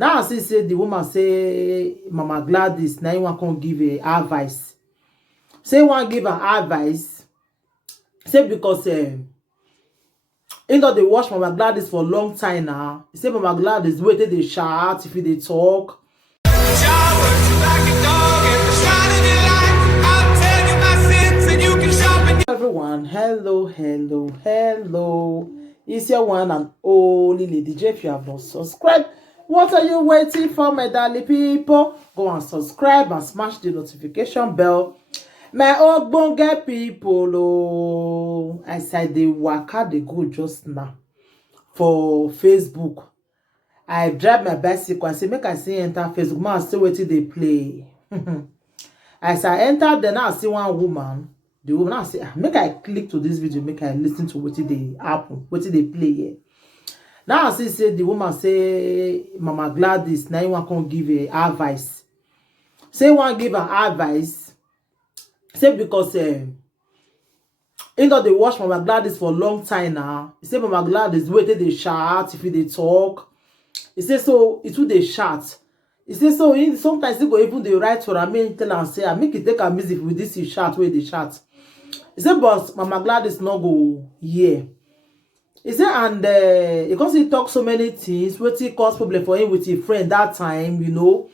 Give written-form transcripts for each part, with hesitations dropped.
Now I see say the woman say Mama Gladys now you want come give a advice. Say one give her advice. Say because he know they watch Mama Gladys for a long time now. He say Mama Gladys wait till they shout if they talk. Everyone, hello. It's your one and only Lady J. If you have not subscribed, what are you waiting for, my darling people? Go and subscribe and smash the notification bell. My ogbonge people, oh, I said they waka they go just now for Facebook. I drive my bicycle. I say make I see enter Facebook. Man, still waiting they play. As I enter, then I see one woman. The woman I say, make I click to this video, make I listen to what they happen, what they play here. Now I see say the woman say Mama Gladys now you want come give a advice. Say one give her advice. Say because you know they watch Mama Gladys for a long time now. He say Mama Gladys wait till they shout if they talk. He say so it will they shout. He say so sometimes they go even they write for me tell and say I make it take a music with this shout where they shout. He say but Mama Gladys no go here. He say and because he talk so many things, what he cause problem for him with his friend that time, you know.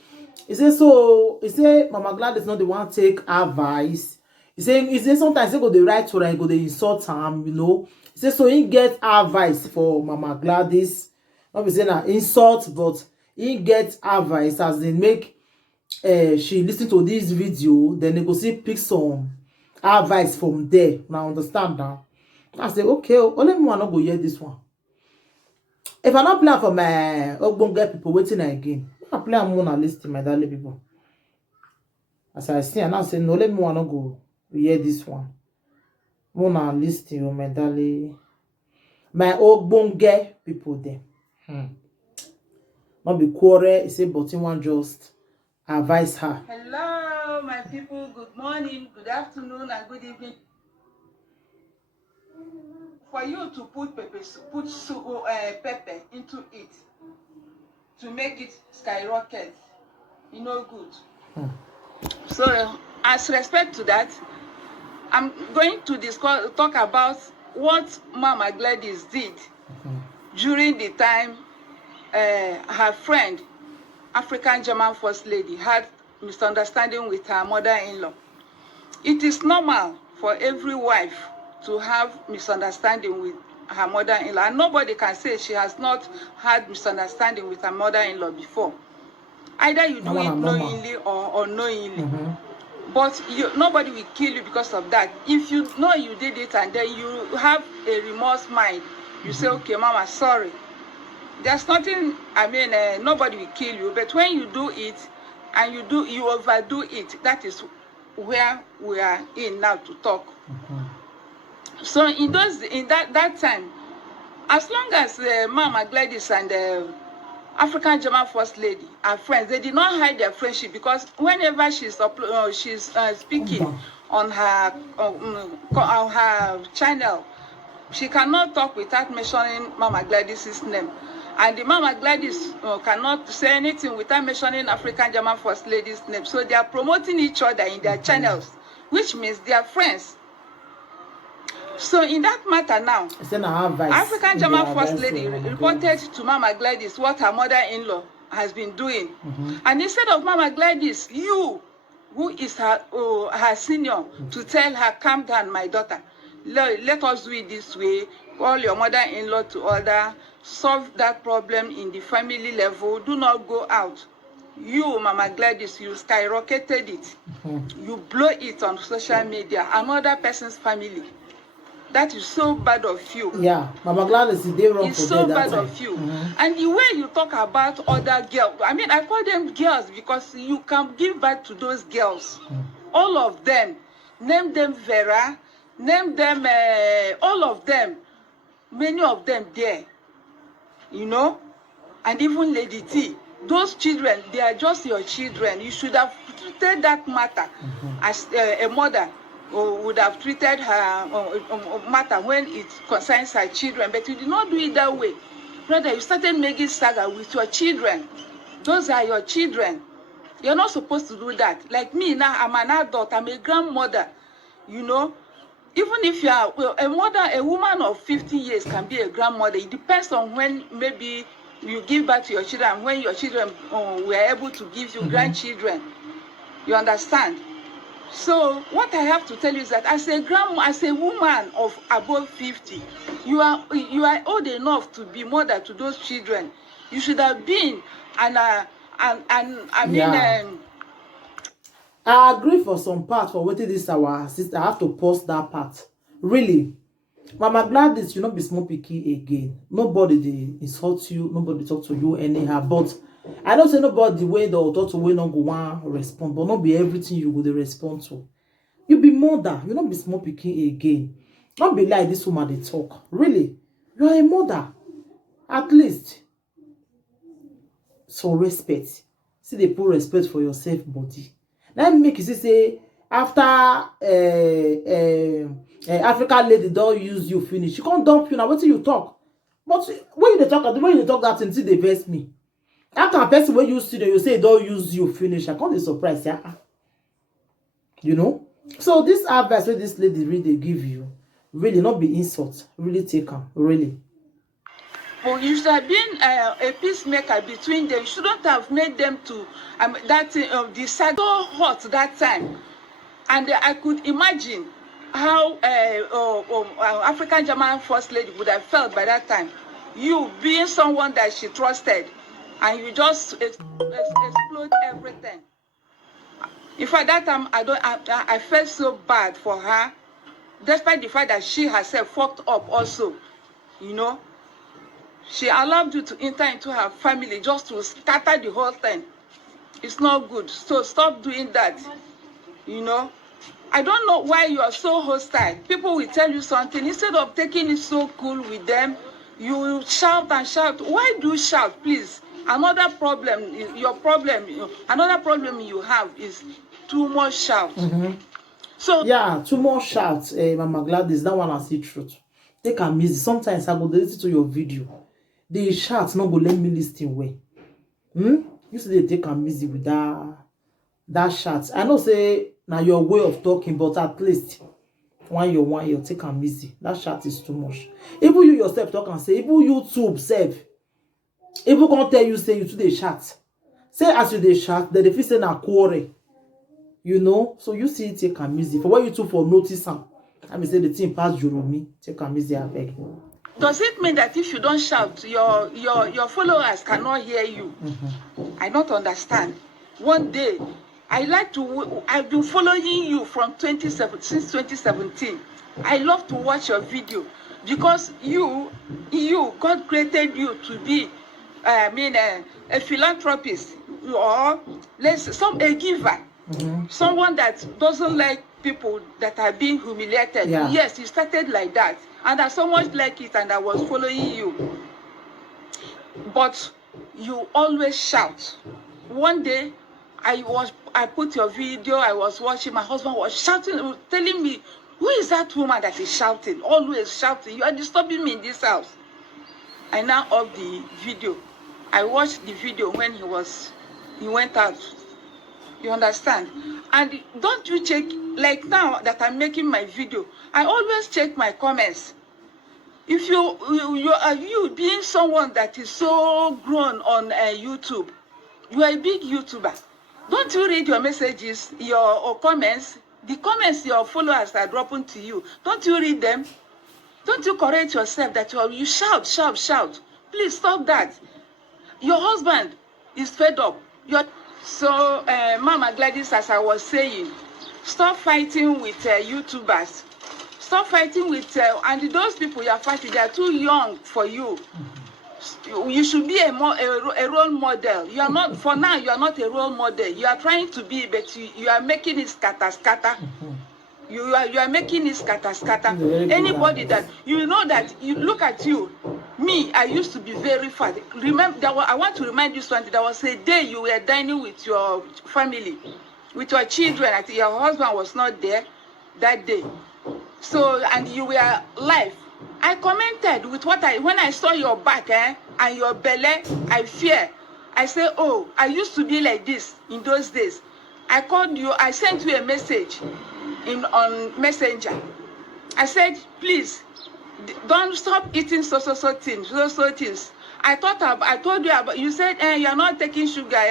He say so he say Mama Gladys not the one take advice. He say sometimes he go they write for and go they insult him, you know. He say so he get advice for Mama Gladys. Not be saying an insult, but he get advice as in make she listen to this video, then they go see pick some advice from there. Now understand now. I say okay, only me wanna go hear this one. If I not plan for my ogbonge people waiting again, I play am on a list my darling people. As I see, and I say no, let me wanna go hear this one. Mona list you my darling, my ogbonge people there. Not be quarrel, he say, but he want just advise her. Hello, my people. Good morning, good afternoon, and good evening. For you to put pepper into it to make it skyrocket, you know, good. So, as respect to that, I'm going to talk about what Mama Gladys did during the time her friend, African German First Lady, had misunderstanding with her mother-in-law. It is normal for every wife to have misunderstanding with her mother-in-law, and nobody can say she has not had misunderstanding with her mother-in-law before. Either you do it knowingly or unknowingly. But nobody will kill you because of that. If you know you did it and then you have a remorse mind, you say, okay, Mama, sorry. There's nothing, I mean, nobody will kill you. But when you do it and you overdo it, that is where we are in now to talk. So in that time, as long as Mama Gladys and African German First Lady are friends, they did not hide their friendship, because whenever she's speaking on her channel, she cannot talk without mentioning Mama Gladys' name. And the Mama Gladys cannot say anything without mentioning African German First Lady's name. So they are promoting each other in their channels, which means they are friends. So in that matter now, African German First Lady reported to Mama Gladys what her mother-in-law has been doing. And instead of Mama Gladys, you, who is her senior, to tell her, calm down, my daughter. Let us do it this way. Call your mother-in-law to order. Solve that problem in the family level. Do not go out. You, Mama Gladys, you skyrocketed it. You blow it on social media. Another person's family. That is so bad of you. Yeah, Mama Gladys is there wrong. It's so bad of you. And the way you talk about other girls, I mean, I call them girls because you can give back to those girls. All of them. Name them Vera. Name them, all of them. Many of them there. You know? And even Lady T. Those children, they are just your children. You should have treated that matter as a mother would have treated her matter when it concerns her children. But you did not do it that way. Rather, you started making saga with your children. Those are your children. You're not supposed to do that. Like me now, I'm an adult. I'm a grandmother. You know, even if you are a mother, a woman of 50 years can be a grandmother. It depends on when maybe you give birth to your children, when your children were able to give you grandchildren. You understand? So what I have to tell you is that as a woman of above 50, you are old enough to be mother to those children. You should have been I agree for some part for what this our sister. I have to pause that part. Really, Mama Gladys, you not be small picky again. Nobody they insult you, nobody talk to you anyhow. But I don't say nobody the way they'll talk to way not go one respond, but not be everything you go they respond to. You be mother, you not be small picky again. Not be like this woman they talk. Really, you are a mother. At least some respect. See they put respect for yourself body. Let me make you say after African lady don't use you finish. She can't dump you now. What do you talk? But when you talk, the way you talk that until they vex me. How can a person when you see them, you say don't use you finish? I can't be surprised, yeah. You know? So this advice where this lady really give you, really not be insult, really take them, really. Well, you should have been a peacemaker between them. You shouldn't have made them to decide so hot that time. And I could imagine how African German First Lady would have felt by that time. You being someone that she trusted, and you just explode everything. In fact, that time I felt so bad for her, despite the fact that she herself fucked up also, you know. She allowed you to enter into her family just to scatter the whole thing. It's not good. So stop doing that. You know, I don't know why you are so hostile. People will tell you something. Instead of taking it so cool with them, you shout and shout. Why do you shout, please? Another problem you have is too much shout. So yeah, too much shout, Mama Gladys. That one I see truth. Take am easy. Sometimes I go listen to your video. The shout not go let me listen well. You say they take am easy with that shout. I know say now your way of talking, but at least one year take am easy. That shout is too much. Even you yourself talk and say, even YouTube self, even can't tell you say you too dey shout. Say as you dey shout, then they feel say na quarrel. You know, so you see it take am easy. For what you too for notice am. I mean say the thing pass Joromi, take am easy, I beg. Does it mean that if you don't shout, your followers cannot hear you? I don't understand. One day, I've been following you from 2017, since 2017. I love to watch your video because God created you to be, a philanthropist or a giver, someone that doesn't like people that are being humiliated. Yeah. Yes, you started like that. And I so much like it, and I was following you. But you always shout. One day, I put your video, I was watching, my husband was shouting, telling me, who is that woman that is shouting? Always shouting. You are disturbing me in this house. I now off the video. I watched the video when he went out. You understand? And don't you check, like now that I'm making my video, I always check my comments. If you being someone that is so grown on YouTube, you are a big YouTuber. Don't you read your messages, your comments? The comments your followers are dropping to you. Don't you read them? Don't you correct yourself that you shout? Please stop that. Your husband is fed up. So, Mama Gladys, as I was saying, stop fighting with YouTubers. Stop fighting with, and those people you are fighting, they are too young for you. You should be a role model. You are not, for now, you are not a role model. You are trying to be, but you are making it scatter. You are making it scatter. Anybody that, you know that, you look at you. Me, I used to be very fat. Remember, I want to remind you something. There was a day you were dining with your family, with your children. I think your husband was not there that day. So, and you were live. I commented with when I saw your back and your belly, I fear. I say, oh, I used to be like this in those days. I called you, I sent you a message on Messenger. I said, please, don't stop eating so things, so things. I told you about, you said you're not taking sugar,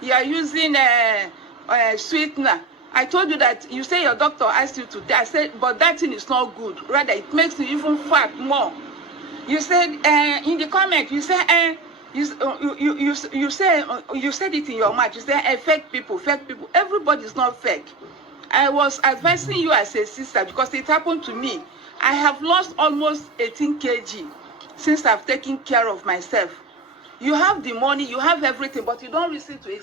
you are using sweetener. I told you that, you say your doctor asked you to, I said, but that thing is not good. Rather, it makes you even fat more. You said in the comment, you said you said it in your mouth. You said fake people. Everybody is not fake. I was advising you as a sister because it happened to me. I have lost almost 18 kg since I've taken care of myself. You have the money, you have everything, but you don't listen to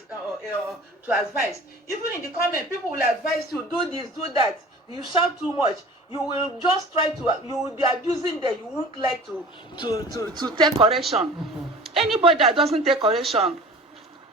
advice. Even in the comment, people will advise you, do this, do that. You shout too much. You will just try to, you will be abusing them. You won't like to take correction. Anybody that doesn't take correction,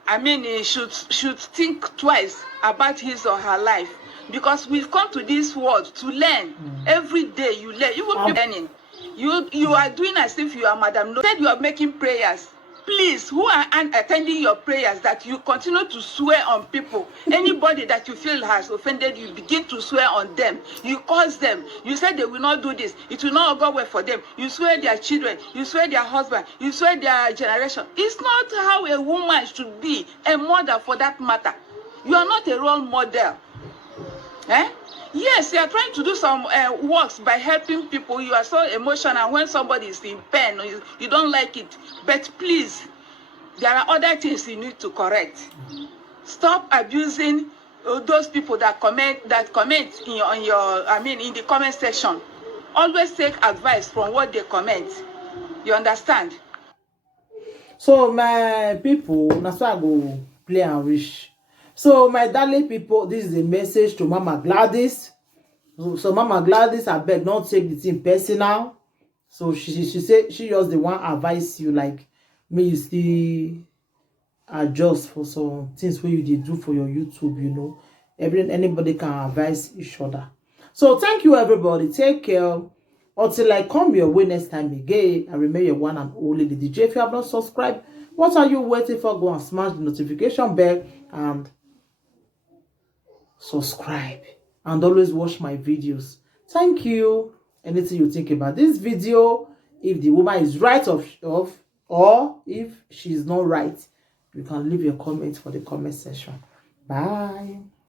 I mean, he should think twice about his or her life. Because we've come to this world to learn. Every day you learn. Even people learning. You are doing as if you are Madam No. Said you are making prayers. Please, who are attending your prayers, that you continue to swear on people. Anybody that you feel has offended you, begin to swear on them. You curse them. You say they will not do this. It will not go well for them. You swear their children. You swear their husband. You swear their generation. It's not how a woman should be, a mother for that matter. You are not a role model. Yes, you are trying to do some works by helping people. You are so emotional when somebody is in pain. You don't like it. But please, there are other things you need to correct. Stop abusing those people that comment in in the comment section. Always take advice from what they comment. You understand? So my people, that's why I go play and wish. So my darling people, this is a message to Mama Gladys. So Mama Gladys, I beg, don't take the thing personal. So she said she just the one advise you, like, may you still adjust for some things where you did do for your YouTube, you know. Anybody can advise each other. So thank you everybody. Take care. Until I come your way next time again, I remain your one and only Lady J. If you have not subscribed, what are you waiting for? Go and smash the notification bell and subscribe. And always watch my videos. Thank you. Anything you think about this video, if the woman is right or if she's not right, you can leave your comments for the comment section. Bye.